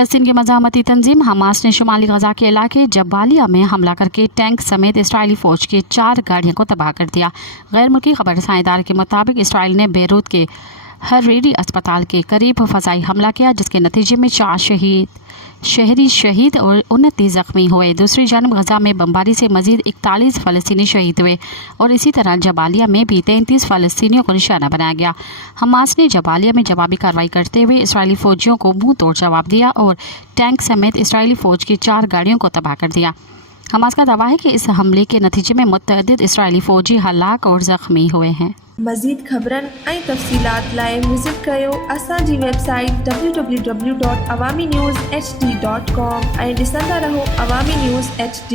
फ़लस्तीन की मज़ामती तंजीम हमास ने शुमाली गजा के इलाके जबालिया में हमला करके टैंक समेत इसराइली फ़ौज की 4 गाड़ियों को तबाह कर दिया। गैर मुल्की खबर रसां इदारे के मुताबिक इसराइल ने बेरूत के हर्रेरी अस्पताल के करीब फ़ज़ाई हमला किया, जिसके नतीजे में 4 शहरी शहीद और 29 ज़ख्मी हुए। दूसरी जानब गजा में बमबारी से मजीद 41 फ़लस्तीनी शहीद हुए और इसी तरह जबालिया में भी 33 फ़लस्तीनियों को निशाना बनाया गया। हमास ने जबालिया में जवाबी कार्रवाई करते हुए इसराइली फ़ौजियों को मुंह तोड़ जवाब दिया और टैंक समेत इसराइली फ़ौज की 4 गाड़ियों को तबाह कर दिया। हमास का दावा है कि इस हमले के नतीजे में मुतअद्दिद इसराइली फ़ौजी हलाक और ज़ख्मी हुए हैं। मज़ीद ख़बरनि ऐं तफ़सीलात लाइ विज़िट कयो असांजी वेबसाइट www.awamiNewsHD.com ऐं ॾिसंदा रहो अवामी न्यूज़ HD।